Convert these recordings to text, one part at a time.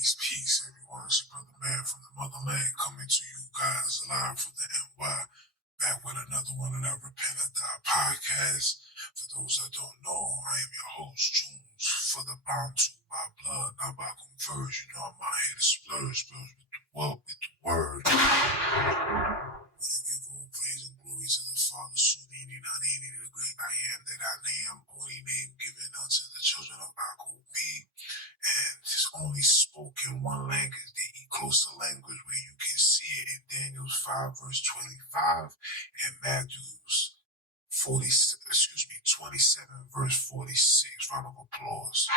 Peace, everyone. It's your brother man from the motherland coming to you guys live from the NY. Back with another one of that Repent or Die podcast. For those that don't know, I am your host, Jones, for the bound to by blood, not by conversion. You know, I'm out here to splurge with the word. Want to give all praise and glory to the Father, Son, and the great I am that I am, only name given unto the children of Jacob. And it's only spoken one language, the closer language where you can see it in Daniel 5 verse 25 and Matthew's 27 verse 46. Round of applause.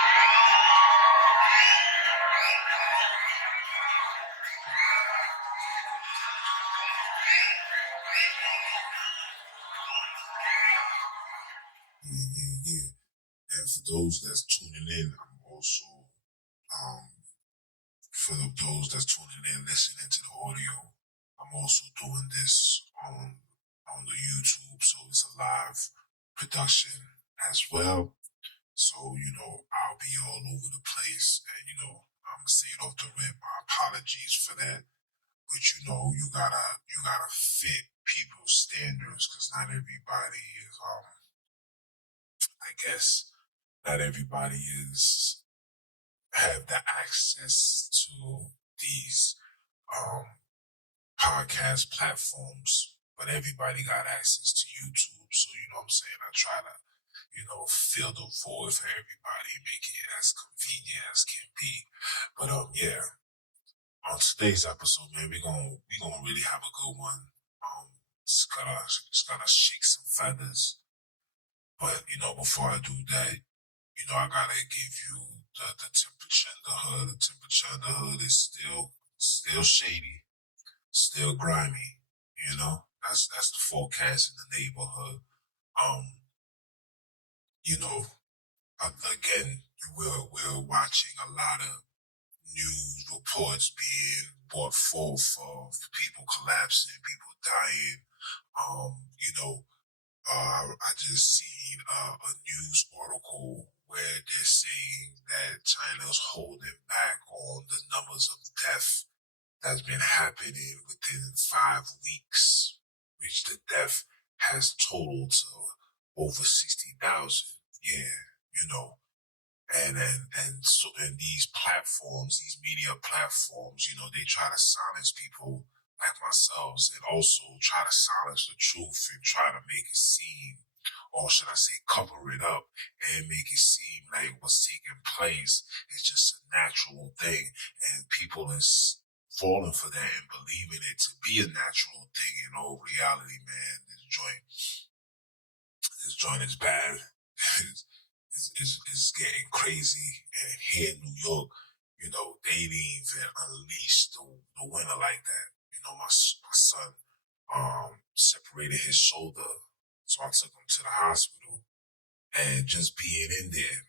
Yeah. And for those that's tuning in, I'm also for those that's tuning in, listening to the audio, I'm also doing this on the YouTube, so it's a live production as well. So, I'll be all over the place, and, I'm gonna say it off the rip. My apologies for that. But, you gotta fit people's standards, because not everybody is, not everybody have the access to these podcast platforms, but everybody got access to YouTube. So, what I'm saying? I try to, fill the void for everybody, make it as convenient as can be. But, on today's episode, man, we're gonna really have a good one. It's gonna shake some feathers. But, before I do that, I gotta give you the temperature in the hood. The temperature in the hood is still shady, still grimy. That's the forecast in the neighborhood. Again, we're watching a lot of news reports being brought forth of people collapsing, people dying. I just seen a news article where they're saying that China's holding back on the numbers of death that's been happening within 5 weeks, which the death has totaled to over 60,000. And these platforms, these media platforms, they try to silence people like myself, and also try to silence the truth and try to make it seem, or should I say cover it up and make it seem like what's taking place is just a natural thing, and people is falling for that and believing it to be a natural thing. In all reality, man, this joint is bad. It's getting crazy. And here in New York, they didn't even unleash the winter like that. My son separated his shoulder, so I took him to the hospital. And just being in there,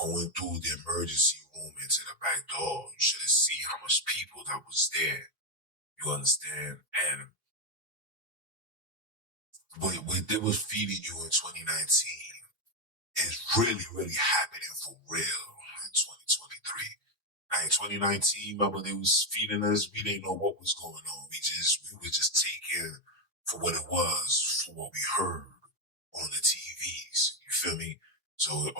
going through the emergency room into the back door, you should have seen how much people that was there. You understand? And what they was feeding you in 2019 is really, really happening for real in 2023. Now in 2019, remember they was feeding us, we didn't know what was going on. We were just taking for what it was, for what we heard on the TVs. You feel me? So, the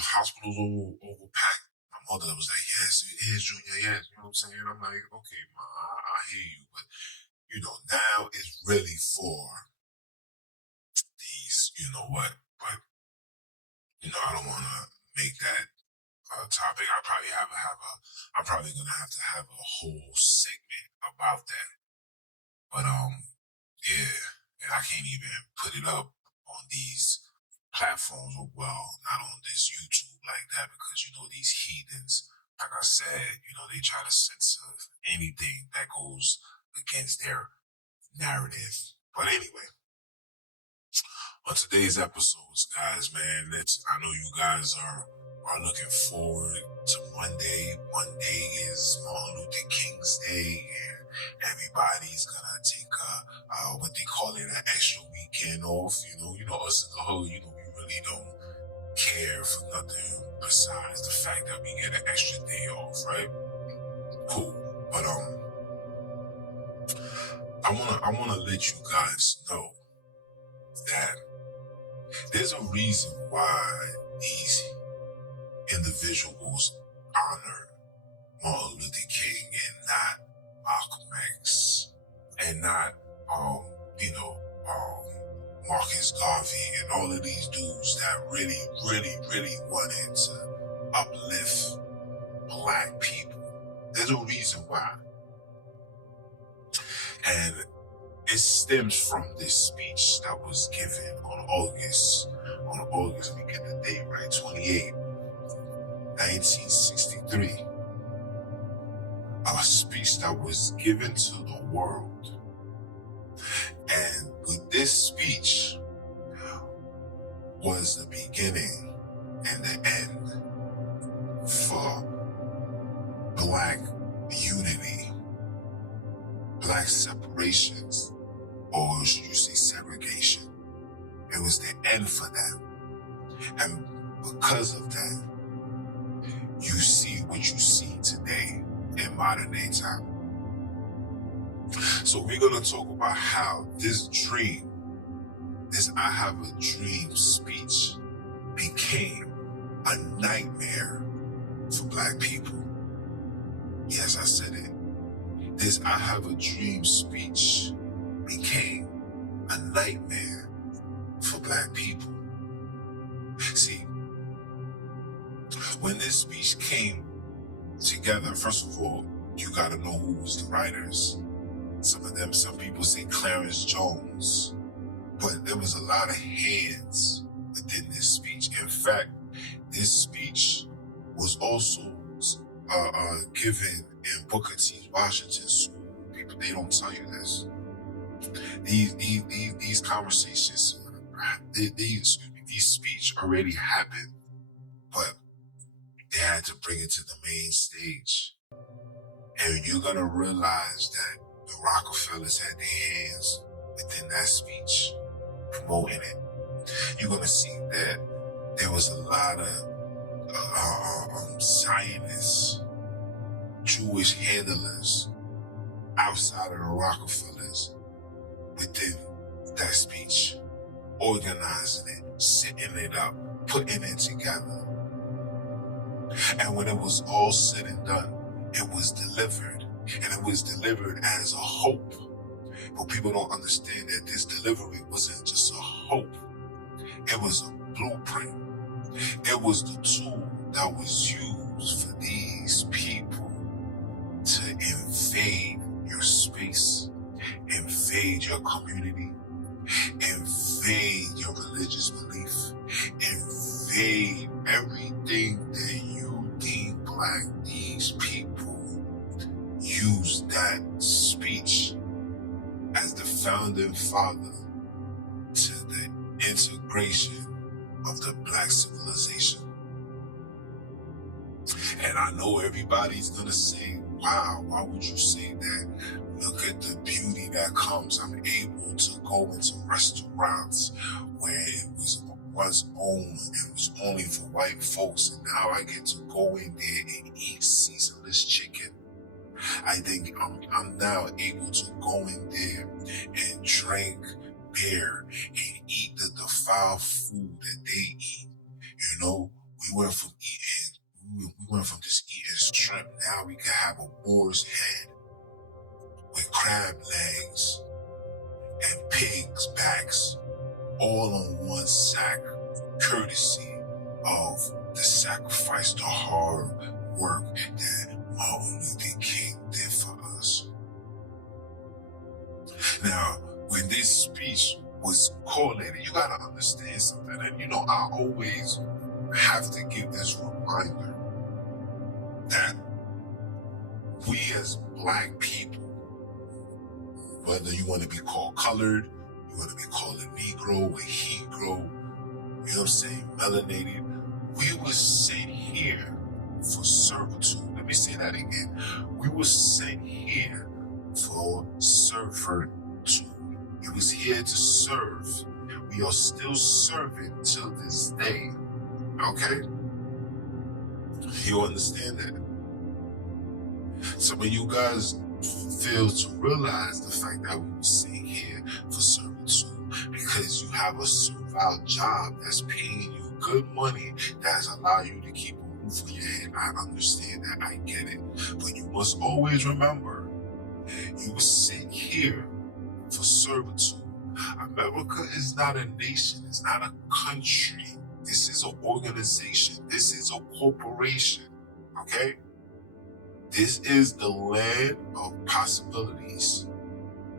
hospital's overpacked. My mother was like, yes, it is, Junior, yes. You know what I'm saying? I'm like, okay, Ma, I hear you. But, now it's really for these, what? But, I don't want to make that topic. I'm probably going to have a whole segment about that. But, and I can't even put it up on these platforms, or not on this YouTube like that, because, these heathens, like I said, they try to censor anything that goes against their narrative. But anyway, on today's episodes, guys, man, I know you guys are looking forward to Monday. Monday is Martin Luther King's Day, and everybody's gonna take what they call it, an extra weekend off. Us in the hood, we really don't care for nothing besides the fact that we get an extra day off, right? Cool. But I wanna let you guys know that there's a reason why these individuals honor Martin Luther King and not Malcolm X and not Marcus Garvey and all of these dudes that really, really, really wanted to uplift black people. There's a reason why. And it stems from this speech that was given on August, let me get the date right, 28, 1963. A speech that was given to the world. And with this speech was the beginning and the end for black unity, black separations, or should you say segregation. It was the end for them. And because of that, you see what you see today in modern day time. So we're going to talk about how this dream, this I Have a Dream speech became a nightmare for black people. Yes, I said it. This I Have a Dream speech became a nightmare for black people. See, when this speech came together, first of all, you got to know who was the writers. Some people say Clarence Jones, but there was a lot of hands within this speech. In fact, this speech was also given in Booker T. Washington School. People, they don't tell you this. These conversations, these speech already happened, but they had to bring it to the main stage. And you're gonna realize that the Rockefellers had their hands within that speech, promoting it. You're gonna see that there was a lot of Zionists, Jewish handlers outside of the Rockefellers within that speech, organizing it, setting it up, putting it together. And when it was all said and done, it was delivered. And it was delivered as a hope. But people don't understand that this delivery wasn't just a hope. It was a blueprint. It was the tool that was used for these people to invade your space, invade your community, invade your religious belief, invade everything that you deem black. These people use that speech as the founding father to the integration of the black civilization. And I know everybody's gonna say, wow, why would you say that? Look at the beauty that comes. I'm able to go into restaurants where it was once owned and was only for white folks, and now I get to go in there and eat seasonless chicken. I think I'm now able to go in there and drink beer and eat the defiled food that they eat. You know, we went from just eating shrimp. Now we can have a boar's head with crab legs and pig's backs all on one sack, courtesy of the sacrifice, the hard work that Martin Luther King did for us. Now, when this speech was collated, you gotta understand something. And you know, I always have to give this reminder that we as black people, whether you want to be called colored, you want to be called a Negro, a Hebrew, you know what I'm saying, melanated, we were sent here for servitude. Let me say that again. We were sent here for servitude. We was here to serve. We are still serving till this day. Okay? You understand that? Some of you guys fail to realize the fact that we were sitting here for servitude because you have a servile job that's paying you good money that's allowing you to keep a roof over your head. I understand that. I get it. But you must always remember, you were sitting here for servitude. America is not a nation. It's not a country. This is an organization. This is a corporation. Okay? This is the land of possibilities.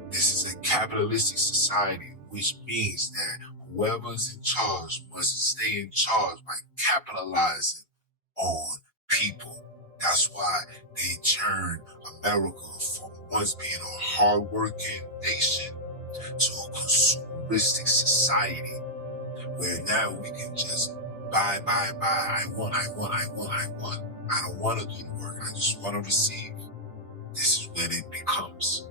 This is a capitalistic society, which means that whoever's in charge must stay in charge by capitalizing on people. That's why they turned America from once being a hardworking nation to a consumeristic society, where now we can just buy. I want. I don't want to do the work. I just want to receive. This is when it becomes.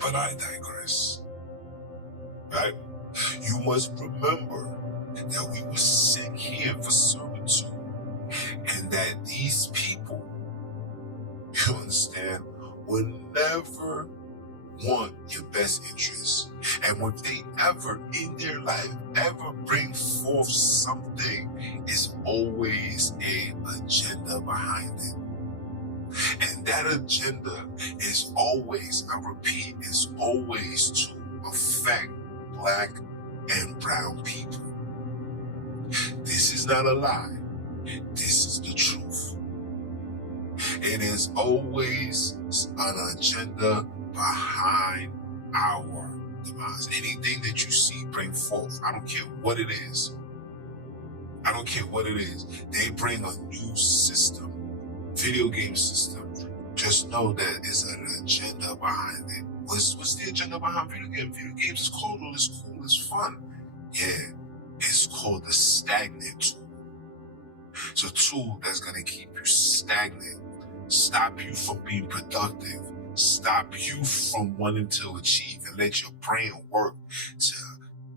But I digress. Right? You must remember that we were sent here for servitude, and that these people, you understand, will never want your best interests. And when they ever in their life ever bring forth something, it's always an agenda behind it. And that agenda is always, I repeat, is always to affect Black and brown people. This is not a lie. This is the truth. It is always an agenda behind our demise. Anything that you see bring forth, I don't care what it is. I don't care what it is. They bring a new system, video game system. Just know that there's an agenda behind it. What's the agenda behind video games? Video games is cool, it's cool, it's fun. Yeah, it's called the stagnant tool. It's a tool that's gonna keep you stagnant, stop you from being productive, stop you from wanting to achieve, and let your brain work to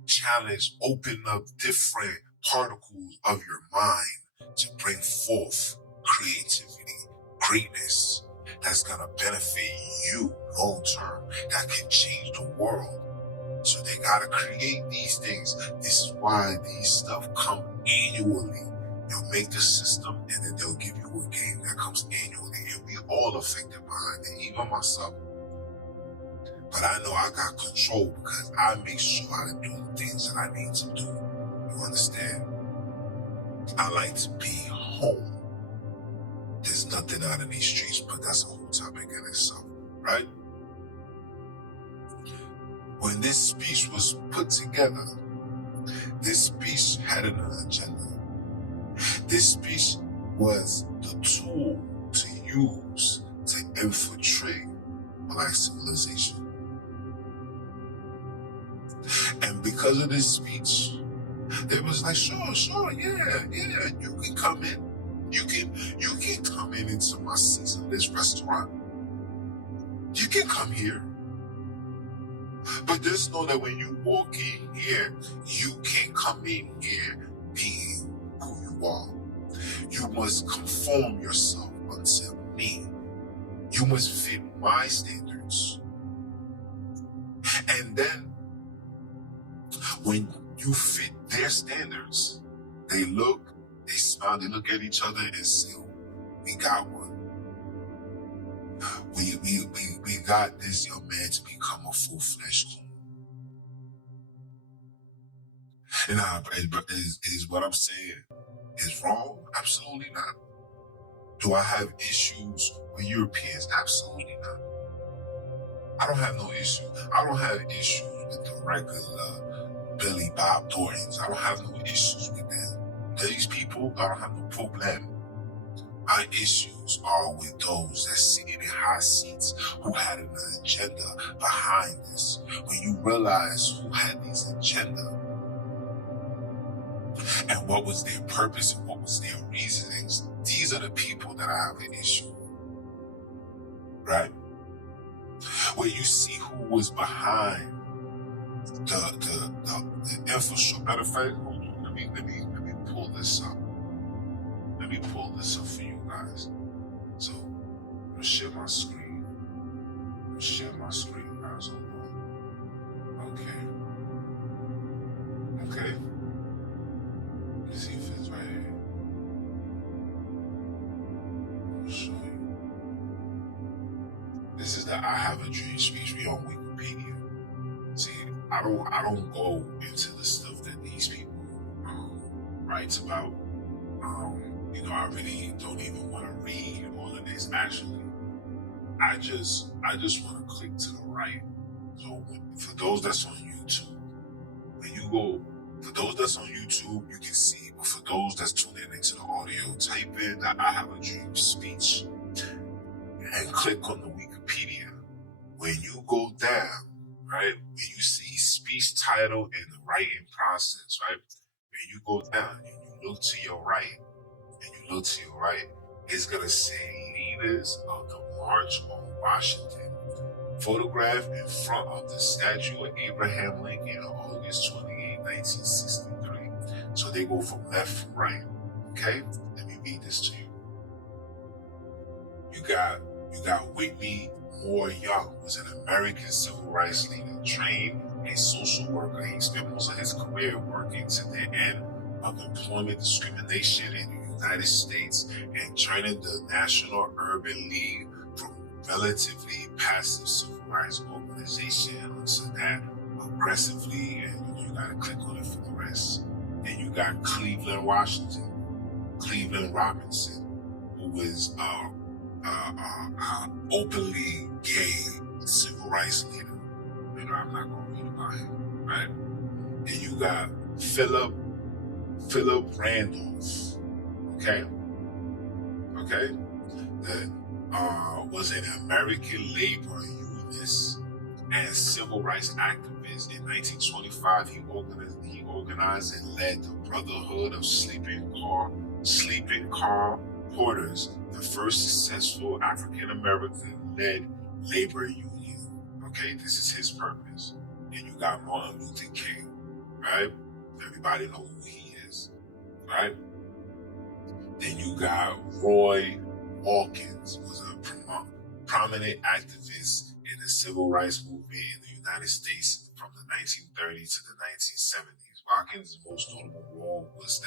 challenge, open up different particles of your mind to bring forth creativity, greatness that's gonna benefit you long term, that can change the world. So they gotta create these things. This is why these stuff come annually. They'll make the system and then they'll give you a game that comes annually, and we all affected behind it, even myself. But I know I got control because I make sure I do the things that I need to do. You understand? I like to be home. There's nothing out in these streets, but that's a whole topic in itself, right? When this speech was put together, this speech had an agenda. This speech was the tool to use to infiltrate Black civilization. And because of this speech, they was like, sure, yeah, you can come in. You can come into my seasonless restaurant. You can come here. But just know that when you walk in here, you can't come in here being who you are. You must conform yourself unto me. You must fit my standards. And then, when you fit their standards, they look, they smile, they look at each other and say, oh, we got one. We got this young man to become a full-fledged coon. And is what I'm saying is wrong? Absolutely not. Do I have issues with Europeans? Absolutely not. I don't have no issues. I don't have issues with the regular Billy Bob Thorntons. I don't have no issues with them. These people, I don't have no problem. My issues are with those that sit in high seats who had an agenda behind this. When you realize who had these agenda and what was their purpose and what was their reasonings, these are the people that I have an issue with, right? When you see who was behind the infrastructure, matter of fact, hold on, let me pull this up. Let me pull this up for you guys. So I'm gonna share my screen. Guys. Hold on. Okay. Let me see if it's right here. I'll show you. This is the I Have a Dream speech. We on Wikipedia. See, I don't go into the stuff that these people write about. I really don't even want to read all of this. Actually, I just want to click to the right. So for those that's on YouTube, when you go, for those that's on YouTube, you can see. But for those that's tuning into the audio, type in the I Have a Dream speech and click on the Wikipedia. When you go down, right, when you see speech title and the writing process, right, when you go down and you look to your right, it's going to say leaders of the March on Washington, photographed in front of the statue of Abraham Lincoln on August 28, 1963. So they go from left to right. Okay? Let me read this to you. You got Whitney Moore Young, was an American civil rights leader, trained a social worker. He spent most of his career working to the end of employment discrimination in the United States and joining the National Urban League from relatively passive civil rights organization to that aggressively, and you gotta click on it for the rest. Then you got Cleveland Robinson, who was openly gay civil rights leader. I'm not gonna read about him, right? Then you got Philip Randolph, okay, that was an American labor unionist and civil rights activist. In 1925, he organized and led the Brotherhood of Sleeping Car Porters, the first successful African-American-led labor union. Okay, this is his purpose. And you got Martin Luther King, right? Everybody knows who he is, right? Then you got Roy Hawkins, was a prominent activist in the civil rights movement in the United States from the 1930s to the 1970s. Hawkins' most notable role was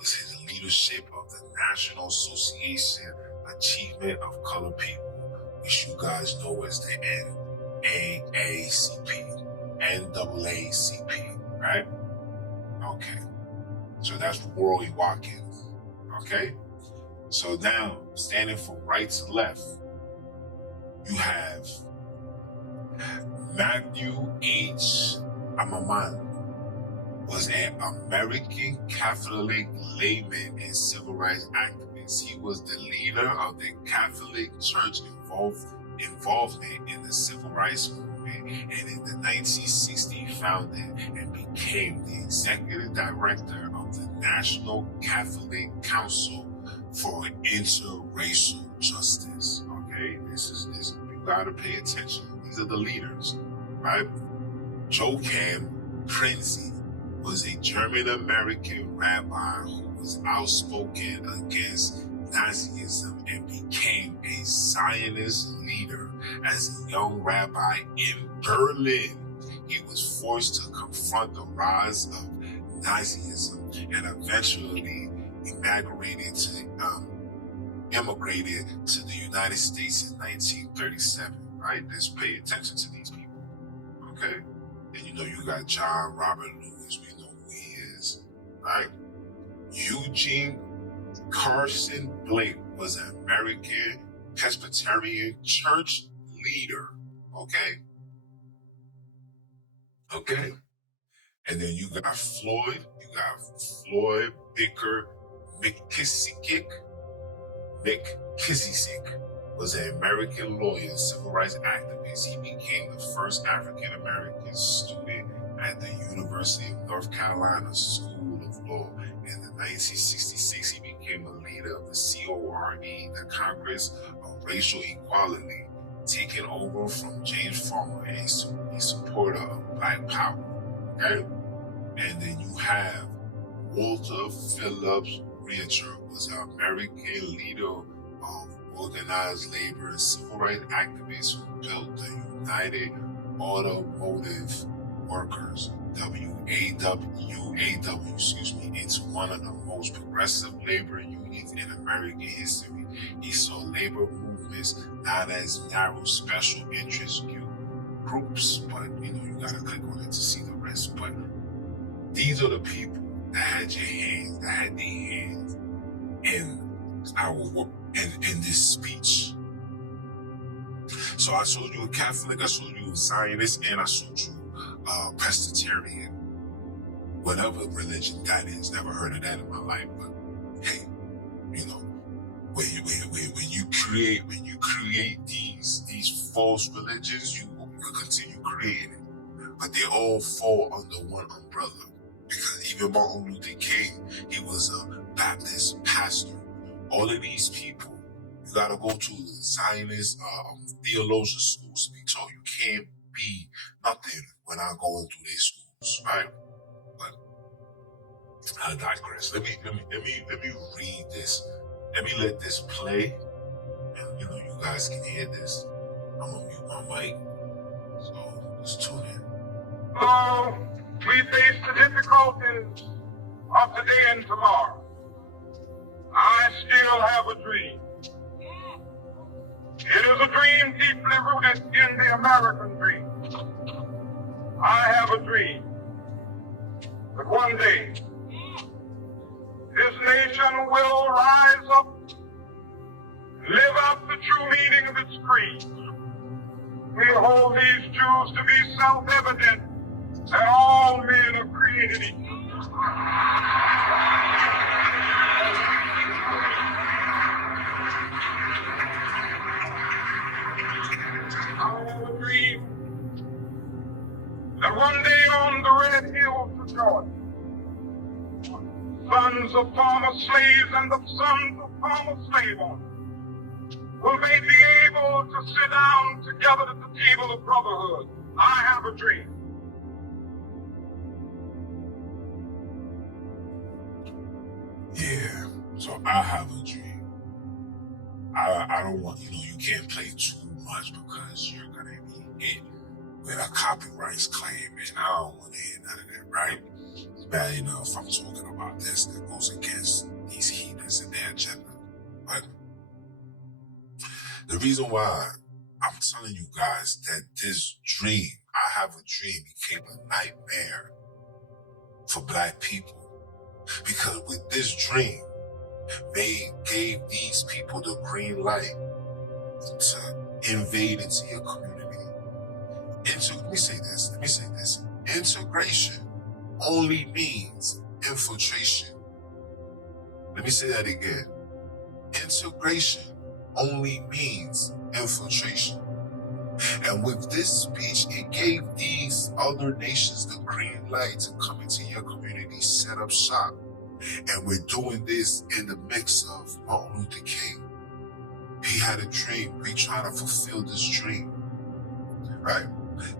his leadership of the National Association Achievement of Colored People, which you guys know as the NAACP, right? Okay, so that's Roy Watkins. Okay, so now standing from right to left, you have Matthew H. Amman, was an American Catholic layman and civil rights activist. He was the leader of the Catholic Church involvement in the civil rights movement, and in the 1960s founded and became the executive director of the National Catholic Council for Interracial Justice. Okay, this you gotta pay attention. These are the leaders, right? Joachim Prinzi was a German-American rabbi who was outspoken against Nazism and became a Zionist leader. As a young rabbi in Berlin, he was forced to confront the rise of Nazism and eventually immigrated to the United States in 1937, right? Just pay attention to these people, okay? And you got John Robert Lewis, we know who he is, right? Eugene Carson Blake was an American Presbyterian church leader, okay? And then you got Floyd Baker McKissick was an American lawyer and civil rights activist. He became the first African-American student at the University of North Carolina School of Law. In the 1966, he became a leader of the CORE, the Congress of Racial Equality, taking over from James Farmer, and a supporter of Black Power. Okay? And then you have Walter Phillips Church was an American leader of organized labor and civil rights activists who built the United Automotive Workers, UAW, excuse me. It's one of the most progressive labor unions in American history. He saw labor movements not as narrow special interest groups, but you gotta click on it to see the rest. But these are the people that had their hands in our work in this speech. So I showed you a Catholic, I showed you a Zionist, and I showed you Presbyterian, whatever religion that is. Never heard of that in my life, but hey, when you create these false religions, you continue creating it, but they all fall under one umbrella. Because even Martin Luther King, he was a Baptist pastor. All of these people, you gotta go to the Zionist theologian schools to be taught. You can't be nothing when I'm going through these schools, right? But I digress. Let me read this. Let me let this play, and you guys can hear this. I'm gonna mute my mic, so just tune in. So we face the difficulties of today and tomorrow. I still have a dream. It is a dream deeply rooted in the American dream. I have a dream that one day this nation will rise up, live out the true meaning of its creed. We hold these truths to be self-evident that all men are created equal. I have a dream that one day on the red hills of Georgia, sons of former slaves and the sons of former slave owners will they be able to sit down together at the table of brotherhood. I have a dream. Yeah, so I have a dream. I don't want, you can't play too much because you're going to be hit with a copyright claim, and I don't want to hear none of that, right? It's bad enough if I'm talking about this that goes against these heathens and their agenda. But the reason why I'm telling you guys that this dream, I have a dream, became a nightmare for Black people. Because with this dream, they gave these people the green light to invade into your community. Let me say this. Integration only means infiltration. Let me say that again. Integration only means infiltration. And with this speech, it gave these other nations the green light to come into your community, set up shop. And we're doing this in the mix of Martin Luther King. He had a dream. We're trying to fulfill this dream, right?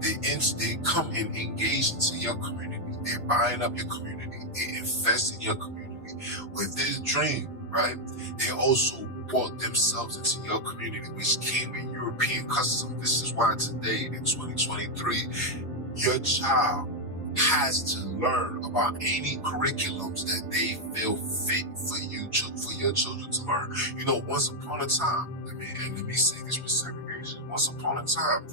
They come and engage into your community. They're buying up your community. They invest in your community. With this dream, right? They also brought themselves into your community, which came in European custom. This is why today in 2023, your child has to learn about any curriculums that they feel fit for your children to learn. Once upon a time, let me say this with segregation. Once upon a time,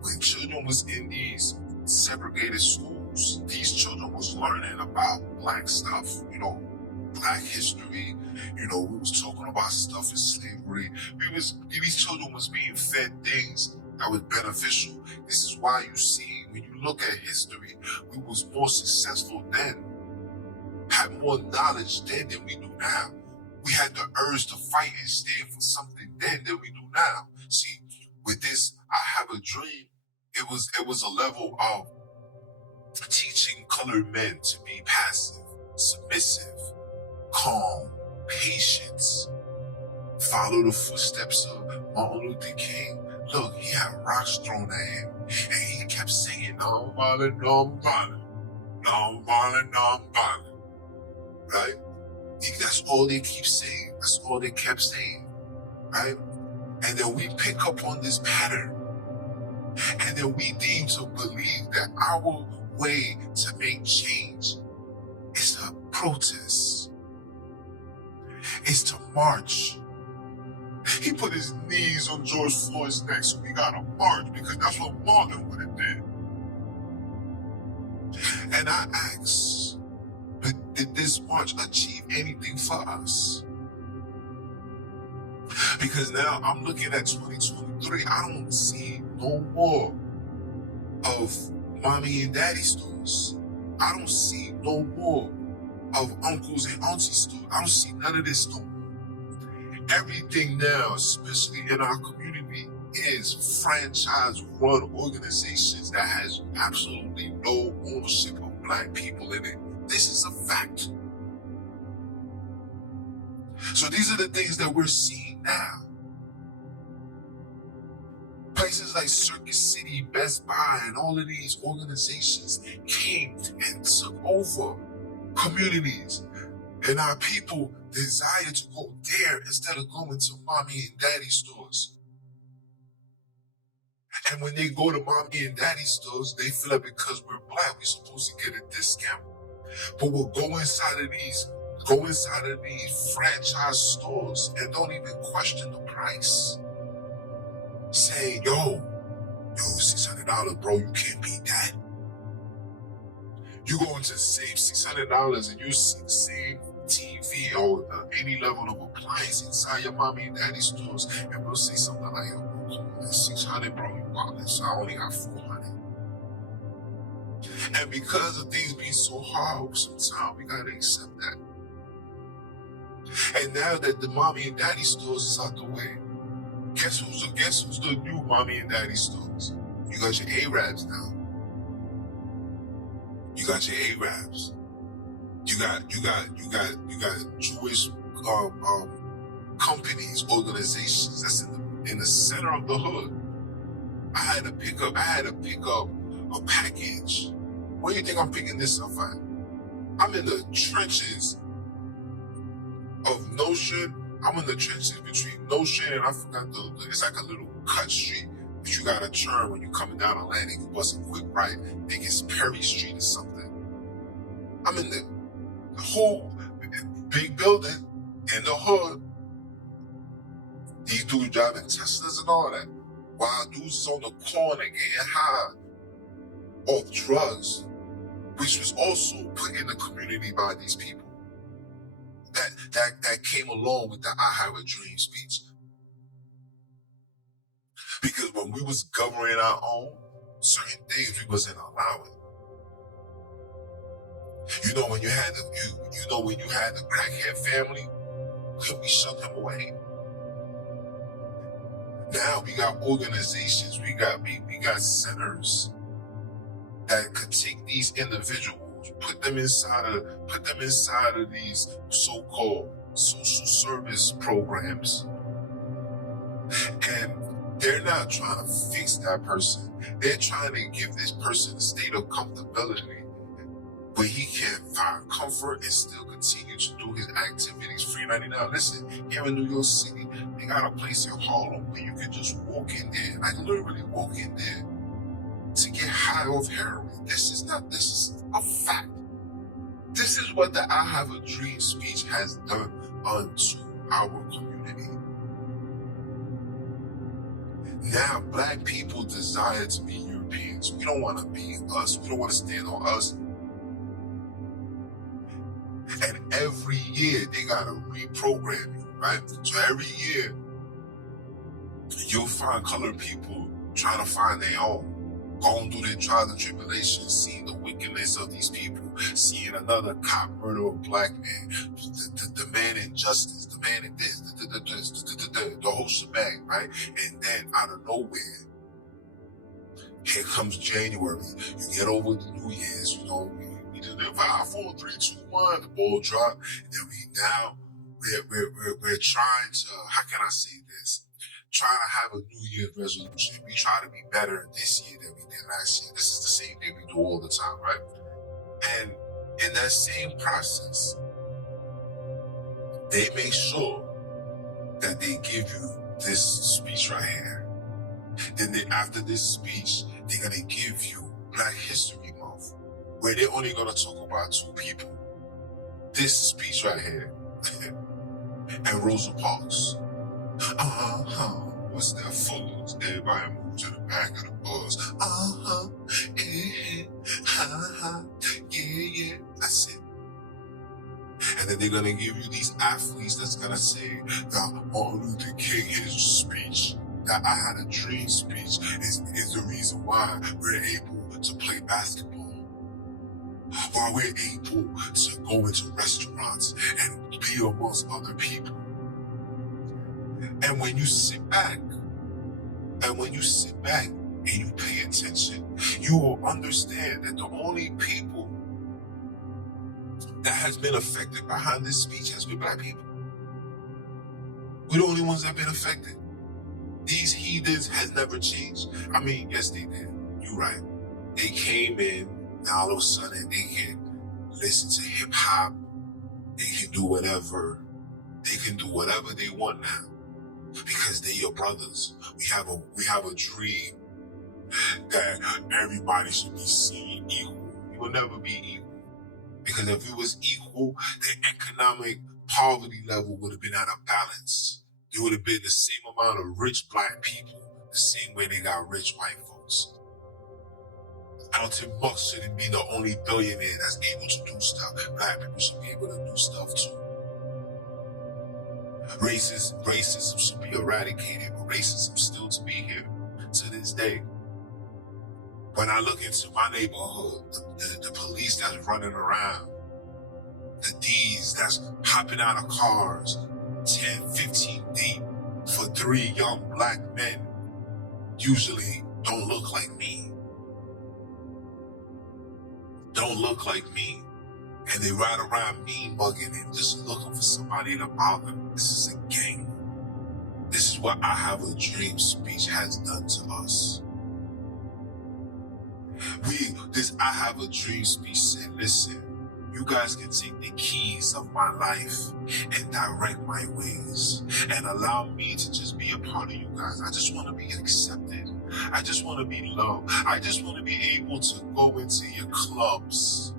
when children was in these segregated schools, these children was learning about Black stuff, Black history. We was talking about stuff in slavery. These children was being fed things that was beneficial. This is why you see, when you look at history, we was more successful then, had more knowledge then than we do now. We had the urge to fight and stand for something then than we do now. See, with this, I have a dream. It was a level of teaching colored men to be passive, submissive, calm, patience, follow the footsteps of Martin Luther King. Look, he had rocks thrown at him, and he kept singing, nonviolent, nonviolent, nonviolent, nonviolent, right? That's all they keep saying. That's all they kept saying, right? And then we pick up on this pattern. And then we deem to believe that our way to make change is to protest, is to march. He put his knees on George Floyd's neck, so we gotta march because that's what Martin would have did. And I ask, did this march achieve anything for us? Because now I'm looking at 2023, I don't see no more of mommy and daddy stores. I don't see no more of uncles and auntie stores. I don't see none of this no more. Everything now, especially in our community, is franchise-run organizations that has absolutely no ownership of Black people in it. This is a fact. So these are the things that we're seeing now. Places like Circuit City, Best Buy, and all of these organizations came and took over communities. And our people desire to go there instead of going to mommy and daddy stores. And when they go to mommy and daddy stores, they feel like because we're Black, we're supposed to get a discount. But we'll go inside of these franchise stores and don't even question the price. Saying, yo, $600, bro, you can't beat that. You're going to save $600 and you see the same TV or any level of appliance inside your mommy and daddy stores, and we'll say something like, yo, that's $600, bro, you wallet, so I only got $400. And because of things being so hard, sometimes we gotta accept that. And now that the mommy and daddy stores is out the way, guess who's the new mommy and daddy stores? You got your Arabs now. You got your Arabs. You got Jewish companies, organizations that's in the center of the hood. I had to pick up a package. Where do you think I'm picking this up at? I'm in the trenches of Notion. I'm in the trenches between Notion and I forgot it's like a little cut street that you gotta turn when you're coming down Atlantic. You bust a quick right. I think it's Perry Street or something. I'm in the whole big building in the hood. These dudes driving Teslas and all that. While dudes is on the corner getting high off drugs, which was also put in the community by these people. That came along with the I Have a Dream speech. Because when we was governing our own, certain things we wasn't allowing. You know when you had the crackhead family, we shut them away. Now we got organizations, we got centers that could take these individuals, put them inside of these so-called social service programs, and they're not trying to fix that person. They're trying to give this person a state of comfortability where he can find comfort and still continue to do his activities free 99. Listen, here in New York City, they got a place in Harlem where you can just walk in there, like literally walk in there to get high off heroin. This is a fact. This is what the I Have a Dream speech has done unto our community. Now, Black people desire to be Europeans. We don't want to be us. We don't want to stand on us. And every year, they got to reprogram you, right? So every year, you'll find colored people trying to find their own. Going through their trials and tribulations, seeing the wickedness of these people, seeing another cop murder a Black man, the man in justice, the man in this, the whole shebang, right? And then out of nowhere, here comes January. You get over the New Year's, we did the 5, 4, 3, 2, 1, the ball drop, and then we're trying to, how can I say this? Trying to have a New Year's resolution. We try to be better this year than we did last year. This is the same thing we do all the time, right? And in that same process, they make sure that they give you this speech right here. Then after this speech, they're going to give you Black History Month, where they're only going to talk about two people. This speech right here, and Rosa Parks. What's that foolish? Everybody move to the back of the bus. Yeah, that's it. And then they're gonna give you these athletes that's gonna say that Martin Luther King, his speech, that I had a dream speech, is the reason why we're able to play basketball. Why we're able to go into restaurants and be amongst other people. And when you sit back, and you pay attention, you will understand that the only people that has been affected behind this speech has been Black people. We're the only ones that have been affected. These heathens has never changed. I mean, yes, they did. You're right. They came in, now all of a sudden they can listen to hip hop. They can do whatever. They can do whatever they want now, because they're your brothers. We have a dream that everybody should be seen equal. We will never be equal, because if it was equal, the economic poverty level would have been out of balance. There would have been the same amount of rich Black people, the same way they got rich white folks. Elton Musk shouldn't be the only billionaire that's able to do stuff. Black people should be able to do stuff too. Racism should be eradicated, but racism still to be here to this day. When I look into my neighborhood, the police that's running around, the D's that's hopping out of cars, 10, 15 deep for 3 young Black men, usually don't look like me. Don't look like me. And they ride around mean mugging and just looking for somebody to bother. This is a gang. This is what I Have a Dream speech has done to us. This I Have a Dream speech said, listen, you guys can take the keys of my life and direct my ways and allow me to just be a part of you guys. I just want to be accepted. I just want to be loved. I just want to be able to go into your clubs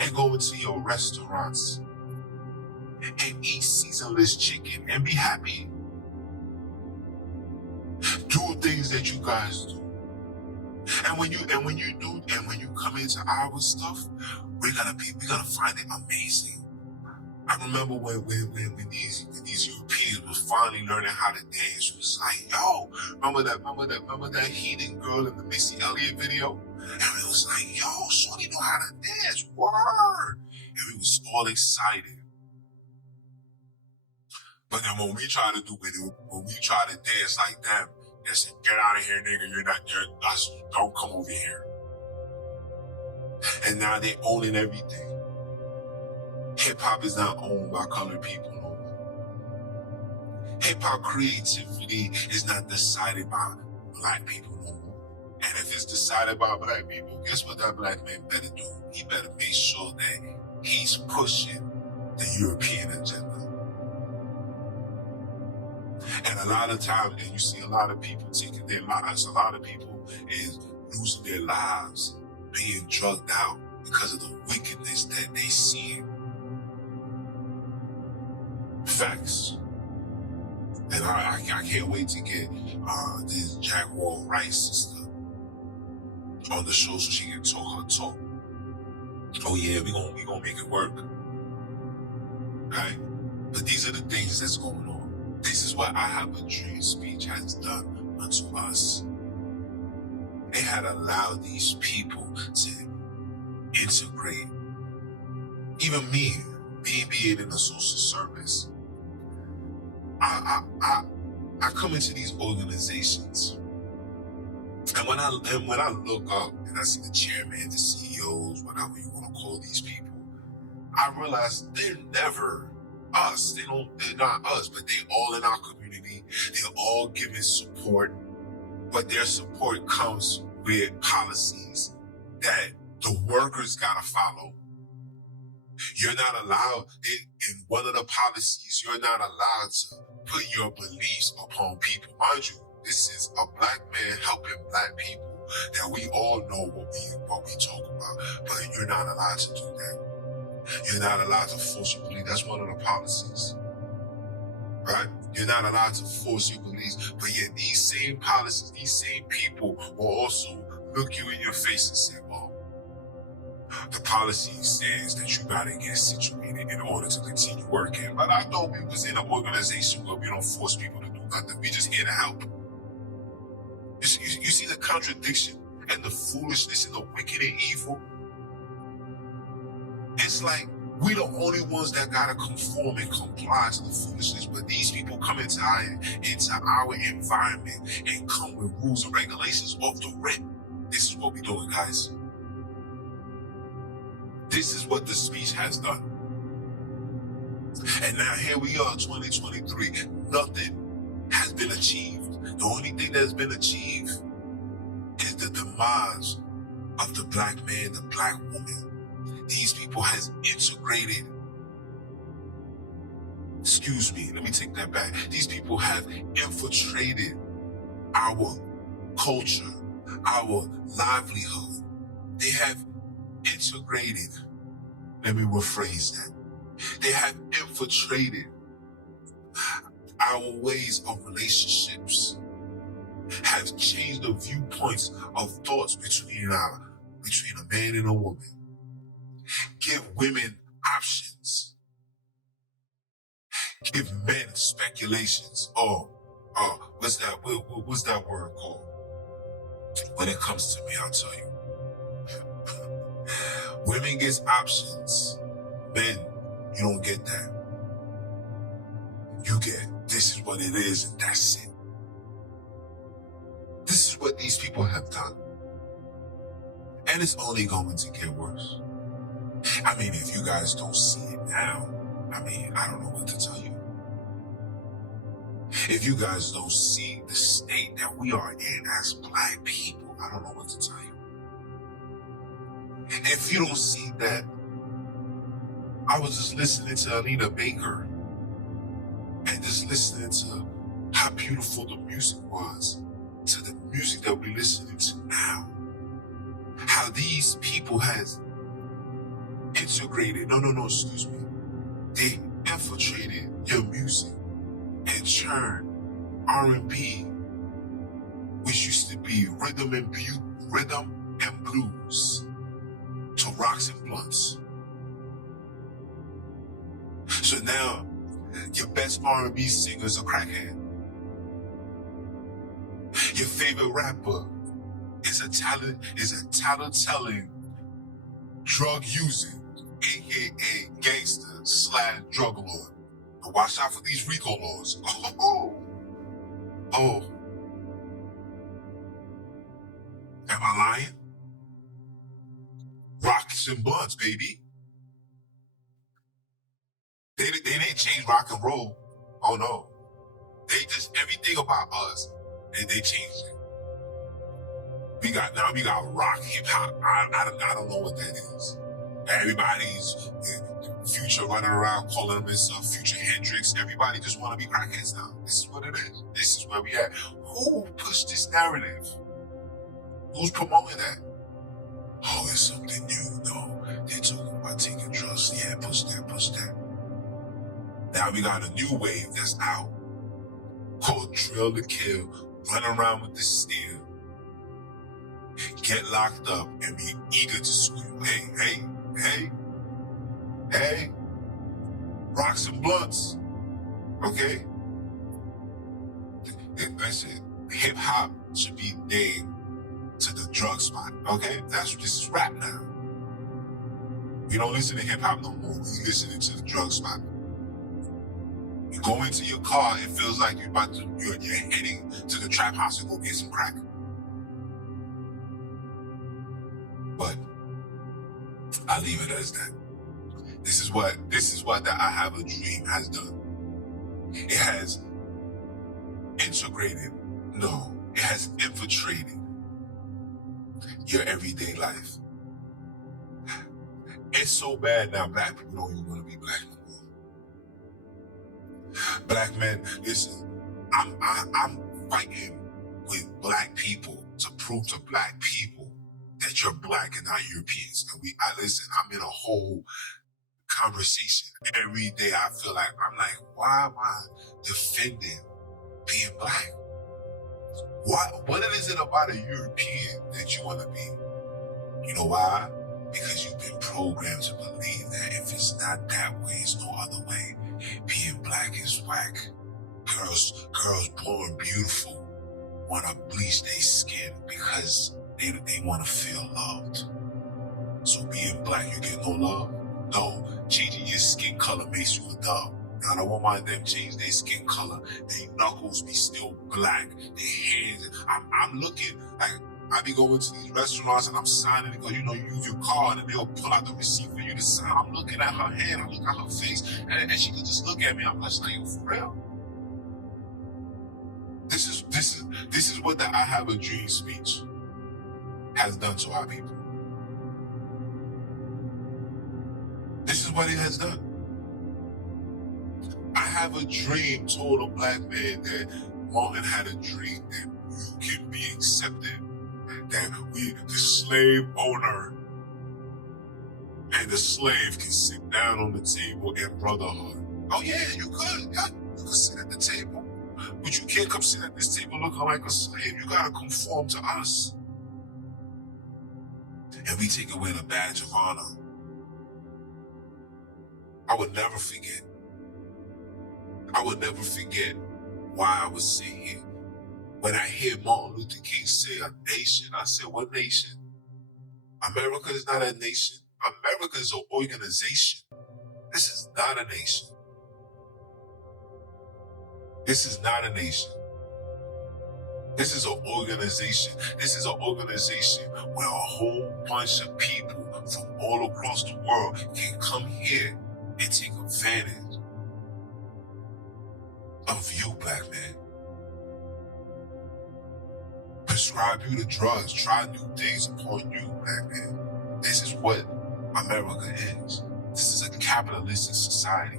and go into your restaurants and eat seasonless chicken and be happy. Do things that you guys do. And when you come into our stuff, we're gonna find it amazing. I remember when these Europeans was finally learning how to dance. It was like, yo, remember that heathen girl in the Missy Elliott video? And it was like, yo, Shorty know how to dance, word. And we was all excited. But then when we try to dance like them, they said, get out of here, nigga, don't come over here. And now they owning everything. Hip hop is not owned by colored people no more. Hip hop creativity is not decided by Black people no more. And if it's decided by Black people, guess what that Black man better do? He better make sure that he's pushing the European agenda. And a lot of times, and you see a lot of people taking their lives, a lot of people is losing their lives, being drugged out because of the wickedness that they see. Facts. And I can't wait to get this Jaguar Rice sister on the show so she can talk her talk. Oh yeah, we gonna make it work. Right? But these are the things that's going on. This is what I Have a Dream speech has done unto us. It had allowed these people to integrate. Even me, being in the social service, I come into these organizations, and when I look up and I see the chairman, the CEOs, whatever you want to call these people, I realize they're never us. They're not us, but they all in our community. They're all giving support, but their support comes with policies that the workers gotta follow. You're not allowed, in one of the policies, you're not allowed to put your beliefs upon people. Mind you, this is a black man helping black people that we all know what we talk about, but you're not allowed to do that. You're not allowed to force your belief. That's one of the policies, right? You're not allowed to force your beliefs, but yet these same policies, these same people will also look you in your face and say, well, the policy says that you gotta get situated in order to continue working. But I thought we was in an organization where we don't force people to do nothing. We just here to help. You see the contradiction and the foolishness and the wicked and evil? It's like we the only ones that gotta conform and comply to the foolishness, but these people come into our environment and come with rules and regulations off the rip. This is what we're doing, guys. This is what the speech has done. And now here we are, 2023. Nothing has been achieved. The only thing that's been achieved is the demise of the black man, the black woman. These people has integrated. Excuse me, let me take that back. These people have infiltrated our culture, our livelihood. They have integrated, let me rephrase that. They have infiltrated our ways of relationships, have changed the viewpoints of thoughts between a man and a woman. Give women options. Give men speculations. What's that word called? When it comes to me, I'll tell you. Women gets options. Men, you don't get that. You get, this is what it is and that's it. This is what these people have done. And it's only going to get worse. I mean, if you guys don't see it now, I don't know what to tell you. If you guys don't see the state that we are in as black people, I don't know what to tell you. If you don't see that, I was just listening to Anita Baker and just listening to how beautiful the music was, to the music that we're listening to now. How these people has integrated, excuse me. They infiltrated your music and turned R&B, which used to be rhythm and blues, to rocks and blunts. So now, your best R&B singer is a crackhead. Your favorite rapper is a talent-telling, drug-using, aka gangster / drug lord. But watch out for these RICO laws. Oh. Am I lying? Rocks and blunts, baby. They didn't change rock and roll. Oh no. They just, everything about us, they changed it. We got rock, hip hop. I don't know what that is. Everybody's Future running around calling himself Future Hendrix. Everybody just want to be crackheads now. This is what it is. This is where we at. Who pushed this narrative? Who's promoting that? Oh, it's something new. No, they're talking about taking drugs. Yeah, push that. Now we got a new wave that's out called Drill to Kill. Run around with the steel. Get locked up and be eager to squeal. Hey. Rocks and blunts. Okay? Listen, hip hop should be named to the drug spot. Okay? This is rap now. We don't listen to hip hop no more. We listening to the drug spot. You go into your car, it feels like you're heading to the trap house to go get some crack. But I leave it as that. This is what the I Have a Dream has done. It has infiltrated your everyday life. It's so bad now, black people don't even want to be black no more. Black men, listen, I'm fighting with black people to prove to black people that you're black and not Europeans. And listen, I'm in a whole conversation every day. I feel like, I'm like, why am I defending being black? What is it about a European that you want to be? You know why? Because you've been programmed to believe that if it's not that way, it's no other way. Being black is whack. Girls born beautiful want to bleach their skin because they want to feel loved. So being black, you get no love? No, changing your skin color makes you a dog. Now, I don't want them change their skin color. Their knuckles be still black. Their hands, I'm looking like, I be going to these restaurants and I'm signing and go, you use your card and they'll pull out the receipt for you to sign. I'm looking at her hand, I look at her face, and she can just look at me. I'm just like, yo, for real? This is what the I Have a Dream speech has done to our people. This is what it has done. I Have a Dream told a black man that Martin had a dream that you can be accepted, that the slave owner and the slave can sit down on the table in brotherhood. Oh yeah, you could. Yeah, you could sit at the table. But you can't come sit at this table looking like a slave. You gotta conform to us. And we take away the badge of honor. I would never forget. I would never forget why I was sitting here. When I hear Martin Luther King say a nation, I said, what nation? America is not a nation. America is an organization. This is not a nation. This is not a nation. This is an organization. This is an organization where a whole bunch of people from all across the world can come here and take advantage of you, black man. Prescribe you the drugs, try new things upon you, black man. This is what America is. This is a capitalistic society.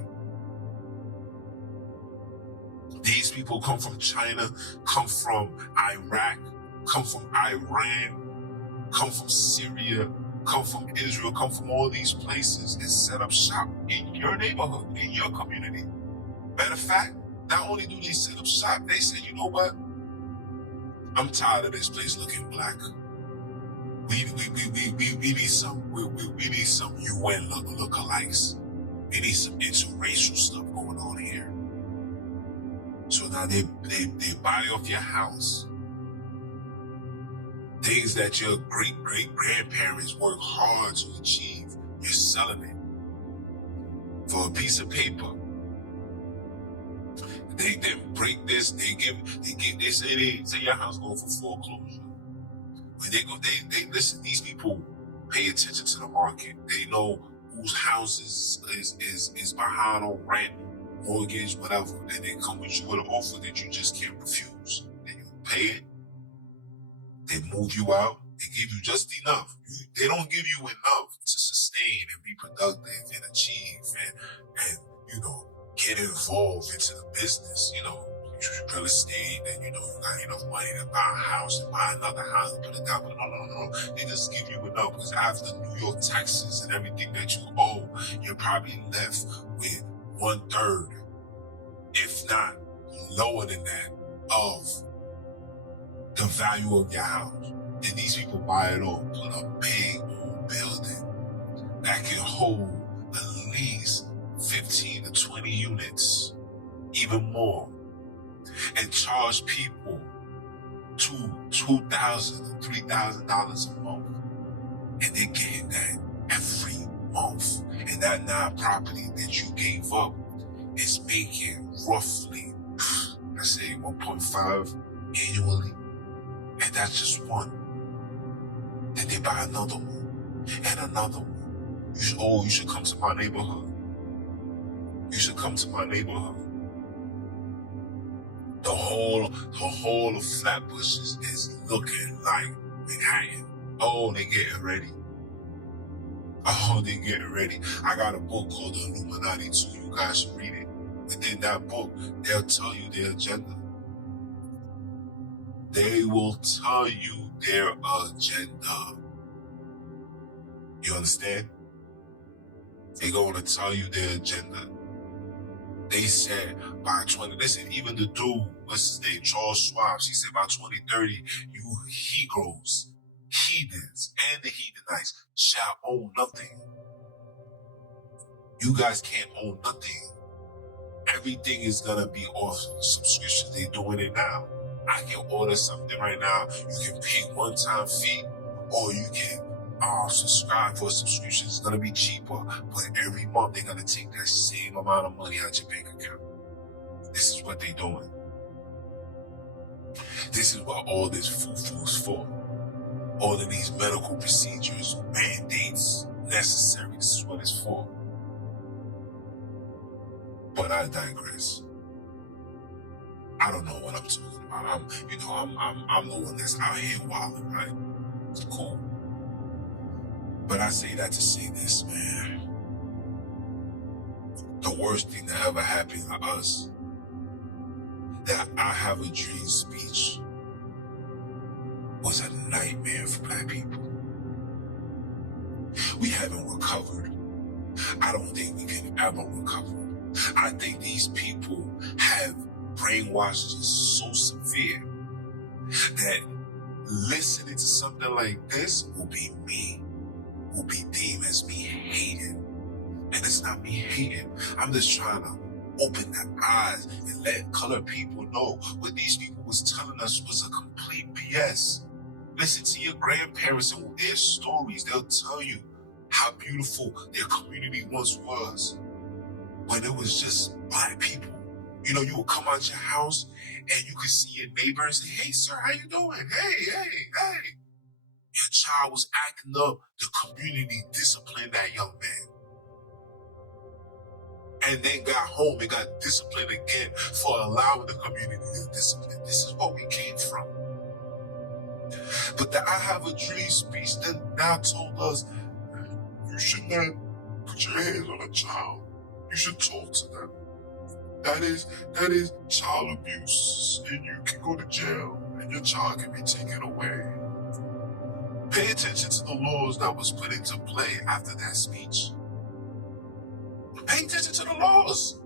These people come from China, come from Iraq, come from Iran, come from Syria, come from Israel, come from all these places and set up shop in your neighborhood, in your community. Matter of fact, not only do they set up shop, they say, you know what? I'm tired of this place looking black. We need some UN lookalikes. We need some interracial stuff going on here. So now they buy off your house. Things that your great-great-grandparents worked hard to achieve, you're selling it for a piece of paper. They then break this, they say your house going for foreclosure. When they go, they listen, these people pay attention to the market. They know whose houses is behind on rent, mortgage, whatever, and they come with you with an offer that you just can't refuse. And you pay it, they move you out, they give you just enough. They don't give you enough to sustain and be productive and achieve and get involved into the business, real estate, and you got enough money to buy a house and buy another house and put it down. But no. They just give you enough because after New York taxes and everything that you owe, you're probably left with 1/3, if not lower than that, of the value of your house. Then these people buy it all, put a big old building that can hold at least 15 to 20 units, even more, and charge people $2,000 to $3,000 a month. And they're getting that every month. And that non-property that you gave up is making roughly, let's say 1.5 annually. And that's just one. Then they buy another one and another one. You should come to my neighborhood. You should come to my neighborhood. The whole of Flatbush is looking like Manhattan. Oh, they getting ready. Oh, they getting ready. I got a book called The Illuminati too. You guys should read it. Within that book, they'll tell you their agenda. They will tell you their agenda. You understand? They're going to tell you their agenda. They said by 20, listen, even the dude, what's his name, Charles Schwab, he said by 2030, you Negroes, heathens, and the heathenites shall own nothing. You guys can't own nothing. Everything is going to be off subscription. They're doing it now. I can order something right now. You can pay one-time fee, or you can subscribe for a subscription. It's going to be cheaper, but every month they're going to take that same amount of money out your bank account. This is what they're doing. This is what all this foo-foo is for. All of these medical procedures, mandates, necessary. This is what it's for. But I digress. I don't know what I'm talking about. I'm the one that's out here wilding, right? It's cool. But I say that to say this, man. The worst thing that ever happened to us, that I Have a Dream speech, was a nightmare for Black people. We haven't recovered. I don't think we can ever recover. I think these people have brainwashed us so severe that listening to something like this will be deemed as me hating. And it's not me hating. I'm just trying to open their eyes and let colored people know what these people was telling us was a complete BS. Listen to your grandparents and their stories. They'll tell you how beautiful their community once was, when it was just Black people. You know, you would come out your house and you could see your neighbor and say, "Hey, sir, how you doing? Hey. Your child was acting up. The community disciplined that young man. And then got home and got disciplined again for allowing the community to discipline. This is what we came from. But the I Have a Dream speech then now told us, you should not put your hands on a child. You should talk to them. That is child abuse, and you can go to jail, and your child can be taken away. Pay attention to the laws that was put into play after that speech. Pay attention to the laws.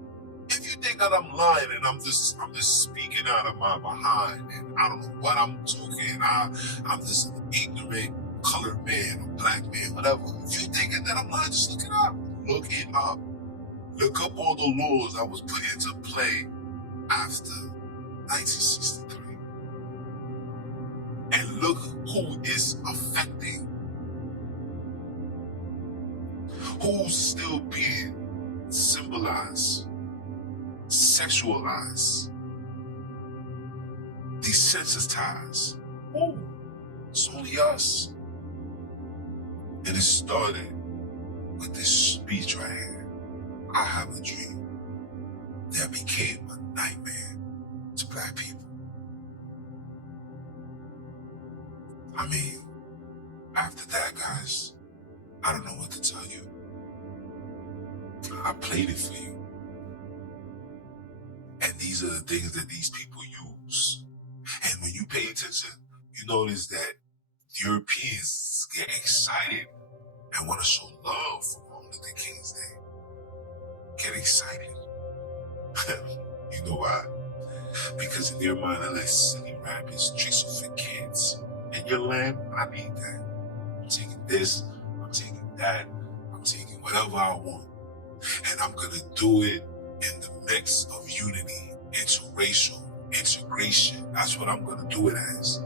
If you think that I'm lying and I'm just speaking out of my behind and I don't know what I'm talking, I'm just an ignorant colored man or Black man, whatever. If you thinking that I'm lying, just look it up. Look it up. Look up all the laws that was put into play after 1963. And look who is affecting. Who's still being symbolized, sexualized, desensitized. Ooh, it's only us. And it started with this speech right here. I have a dream that became a nightmare to Black people. I mean, after that, guys, I don't know what to tell you. I played it for you. And these are the things that these people use. And when you pay attention, you notice that Europeans get excited and want to show love for Martin Luther King's Day. Get excited. You know why? Because in their mind, they're like silly rabbits, tricks for kids. In your land, I need that. I'm taking this, I'm taking that, I'm taking whatever I want. And I'm going to do it in the mix of unity, interracial, integration. That's what I'm going to do it as.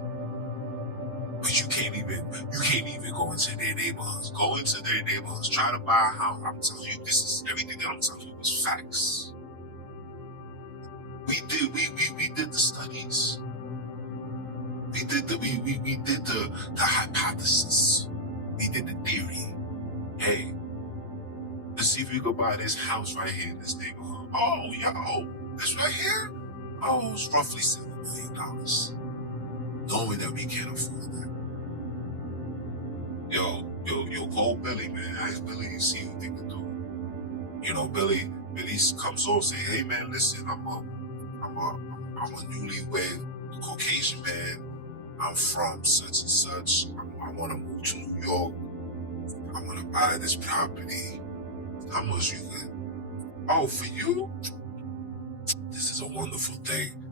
But you can't even go into their neighborhoods. Go into their neighborhoods. Try to buy a house. I'm telling you, this is everything that I'm telling you is facts. We did the studies. We did the hypothesis. We did the theory. Hey, let's see if we could buy this house right here in this neighborhood. Oh, yo, this right here? Oh, it's roughly $7 million. Knowing that we can't afford that. Yo, yo, call Billy, man. Ask Billy and see what they can do. You know, Billy comes over, say, hey man, listen, I'm a newlywed Caucasian man. I'm from such and such. I want to move to New York. I want to buy this property. How much you could? Oh, for you? This is a wonderful thing.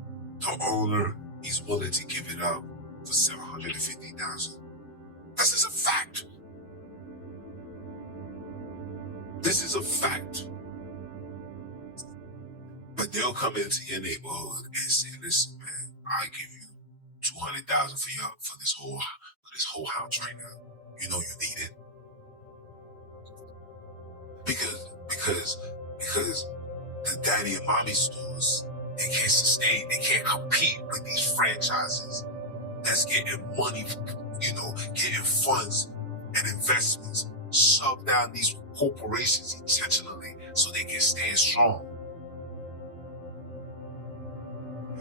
The owner, he's willing to give it up for $750,000. This is a fact. This is a fact. But they'll come into your neighborhood and say, listen, man, I give you $200,000 for this whole house right now. You know you need it. Because the daddy and mommy stores, they can't sustain, they can't compete with these franchises that's getting money, getting funds and investments shoved down these corporations intentionally so they can stand strong.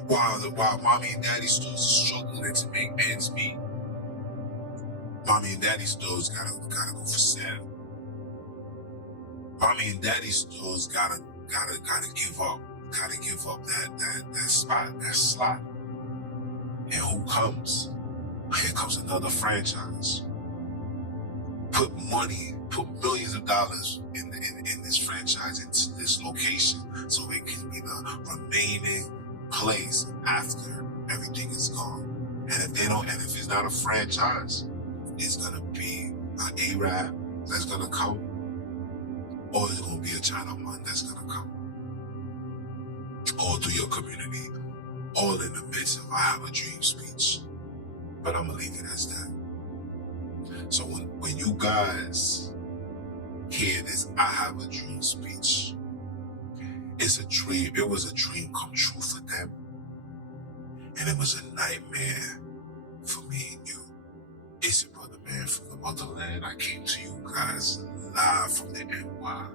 While mommy and daddy stores are struggling to make ends meet, mommy and daddy stores gotta go for sale. Mommy and daddy stores gotta give up that slot. And who comes? Here comes another franchise. Put millions of dollars in this franchise, into this location, so it can be the remaining place after everything is gone. And if it's not a franchise, it's gonna be an Arab that's gonna come, or it's gonna be a Chinaman that's gonna come. All through your community, all in the midst of I have a dream speech. But I'm gonna leave it as that. So when you guys hear this I have a dream speech, it's a dream. It was a dream come true for them. And it was a nightmare for me and you. It's your brother, man, from the motherland. I came to you guys live from the NY.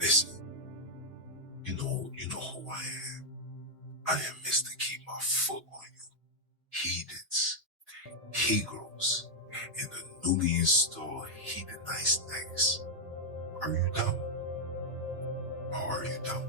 Listen, you know who I am. I am Mr. Keep My Foot on You. Heathens, He-Girls, in the newly installed Heathenized Necks. Are you dumb? Or are you dumb?